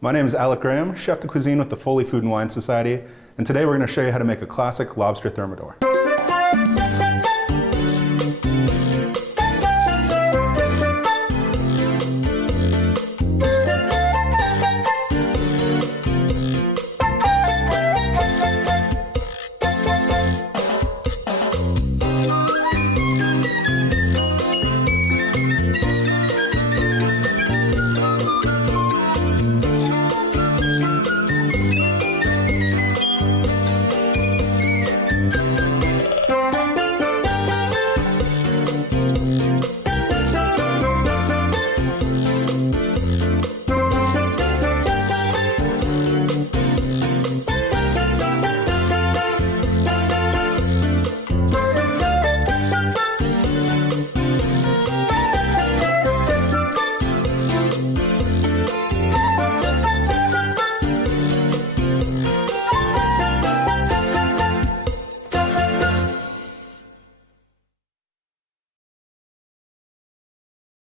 My name is Alec, chef de cuisine with the Foley Food and Wine Society, and today we're going to show you how to make a classic lobster thermidor.